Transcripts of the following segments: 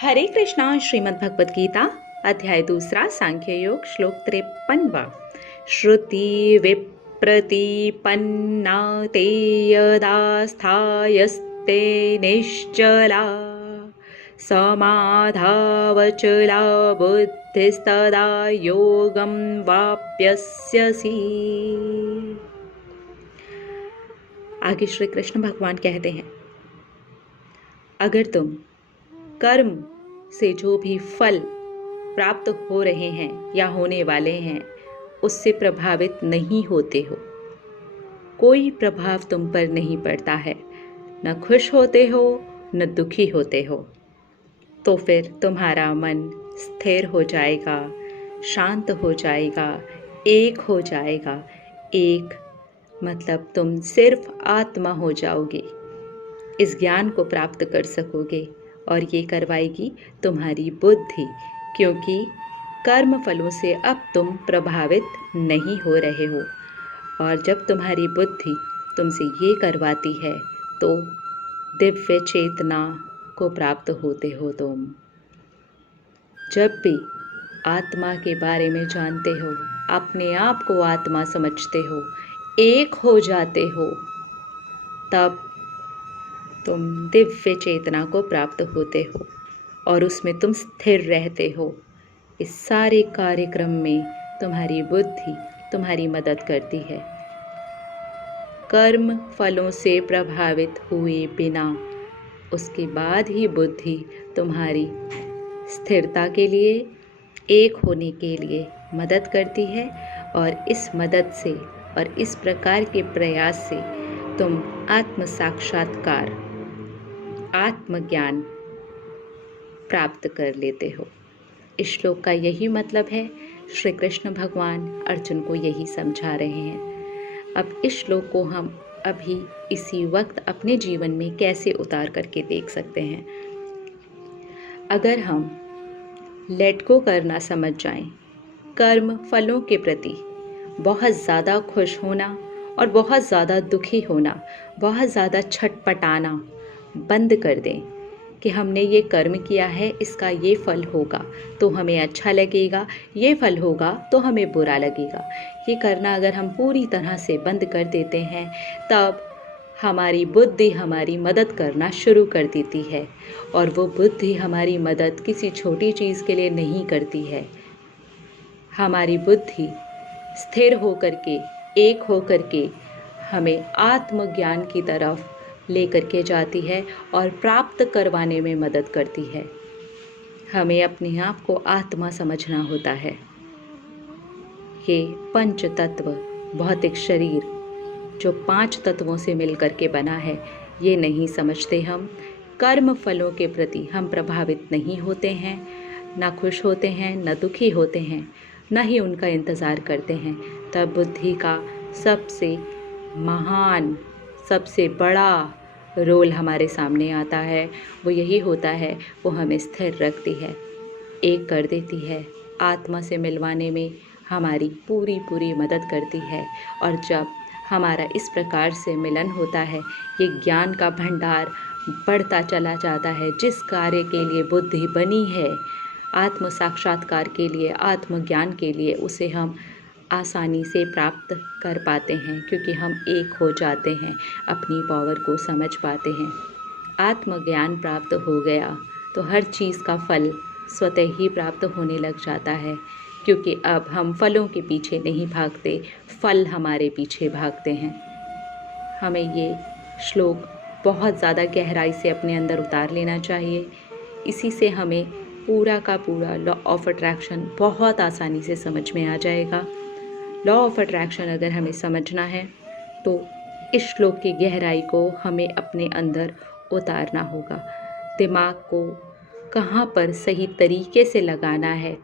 हरे कृष्णा। श्रीमद् भगवद गीता अध्याय 2 सांख्य योग श्लोक 53। श्रुति विप्रतिपन्ना ते यदा स्थायस्ते निश्चला समाधावचला बुद्धिस्तदा योगं वाप्यस्यसि। आगे श्री कृष्ण भगवान कहते हैं, अगर तुम कर्म से जो भी फल प्राप्त हो रहे हैं या होने वाले हैं उससे प्रभावित नहीं होते हो, कोई प्रभाव तुम पर नहीं पड़ता है, न खुश होते हो न दुखी होते हो, तो फिर तुम्हारा मन स्थिर हो जाएगा, शांत हो जाएगा, एक हो जाएगा। एक मतलब तुम सिर्फ आत्मा हो जाओगे, इस ज्ञान को प्राप्त कर सकोगे और ये करवाएगी तुम्हारी बुद्धि, क्योंकि कर्म फलों से अब तुम प्रभावित नहीं हो रहे हो। और जब तुम्हारी बुद्धि तुमसे ये करवाती है तो दिव्य चेतना को प्राप्त होते हो। तुम जब भी आत्मा के बारे में जानते हो, अपने आप को आत्मा समझते हो, एक हो जाते हो, तब तुम दिव्य चेतना को प्राप्त होते हो और उसमें तुम स्थिर रहते हो। इस सारे कार्यक्रम में तुम्हारी बुद्धि तुम्हारी मदद करती है। कर्म फलों से प्रभावित हुए बिना उसके बाद ही बुद्धि तुम्हारी स्थिरता के लिए, एक होने के लिए मदद करती है। और इस मदद से और इस प्रकार के प्रयास से तुम आत्म साक्षात्कार, आत्मज्ञान प्राप्त कर लेते हो। इस श्लोक का यही मतलब है। श्री कृष्ण भगवान अर्जुन को यही समझा रहे हैं। अब इस श्लोक को हम अभी इसी वक्त अपने जीवन में कैसे उतार करके देख सकते हैं। अगर हम लेट गो करना समझ जाएं, कर्म फलों के प्रति बहुत ज़्यादा खुश होना और बहुत ज़्यादा दुखी होना, बहुत ज़्यादा छटपटाना बंद कर दें कि हमने ये कर्म किया है, इसका ये फल होगा तो हमें अच्छा लगेगा, ये फल होगा तो हमें बुरा लगेगा। ये करना अगर हम पूरी तरह से बंद कर देते हैं, तब हमारी बुद्धि हमारी मदद करना शुरू कर देती है। और वो बुद्धि हमारी मदद किसी छोटी चीज़ के लिए नहीं करती है। हमारी बुद्धि स्थिर होकर के, एक होकर के हमें आत्मज्ञान की तरफ लेकर के जाती है और प्राप्त करवाने में मदद करती है। हमें अपने आप को आत्मा समझना होता है। ये पंच तत्व, भौतिक शरीर जो 5 तत्वों से मिलकर के बना है, ये नहीं समझते हम। कर्म फलों के प्रति हम प्रभावित नहीं होते हैं, ना खुश होते हैं, न दुखी होते हैं, न ही उनका इंतज़ार करते हैं। तब बुद्धि का सबसे महान, सबसे बड़ा रोल हमारे सामने आता है। वो यही होता है, वो हमें स्थिर रखती है, एक कर देती है, आत्मा से मिलवाने में हमारी पूरी पूरी मदद करती है। और जब हमारा इस प्रकार से मिलन होता है, ये ज्ञान का भंडार बढ़ता चला जाता है। जिस कार्य के लिए बुद्धि बनी है, आत्म साक्षात्कार के लिए, आत्मज्ञान के लिए, उसे हम आसानी से प्राप्त कर पाते हैं, क्योंकि हम एक हो जाते हैं, अपनी पावर को समझ पाते हैं। आत्मज्ञान प्राप्त हो गया तो हर चीज़ का फल स्वतः ही प्राप्त होने लग जाता है, क्योंकि अब हम फलों के पीछे नहीं भागते, फल हमारे पीछे भागते हैं। हमें ये श्लोक बहुत ज़्यादा गहराई से अपने अंदर उतार लेना चाहिए। इसी से हमें पूरा का पूरा लॉ ऑफ अट्रैक्शन बहुत आसानी से समझ में आ जाएगा। लॉ ऑफ अट्रैक्शन अगर हमें समझना है तो इस श्लोक की गहराई को हमें अपने अंदर उतारना होगा। दिमाग को कहाँ पर सही तरीके से लगाना है,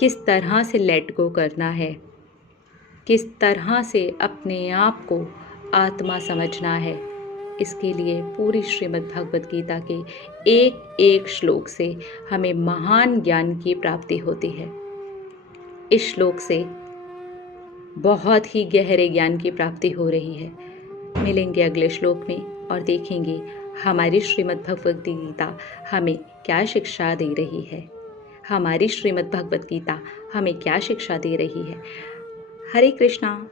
किस तरह से लेट गो करना है, किस तरह से अपने आप को आत्मा समझना है, इसके लिए पूरी श्रीमद् भगवद गीता के एक एक श्लोक से हमें महान ज्ञान की प्राप्ति होती है। इस श्लोक से बहुत ही गहरे ज्ञान की प्राप्ति हो रही है। मिलेंगे अगले श्लोक में और देखेंगे हमारी श्रीमद् भगवद गीता हमें क्या शिक्षा दे रही है? हमारी श्रीमद् भगवद गीता हमें क्या शिक्षा दे रही है? हरे कृष्णा।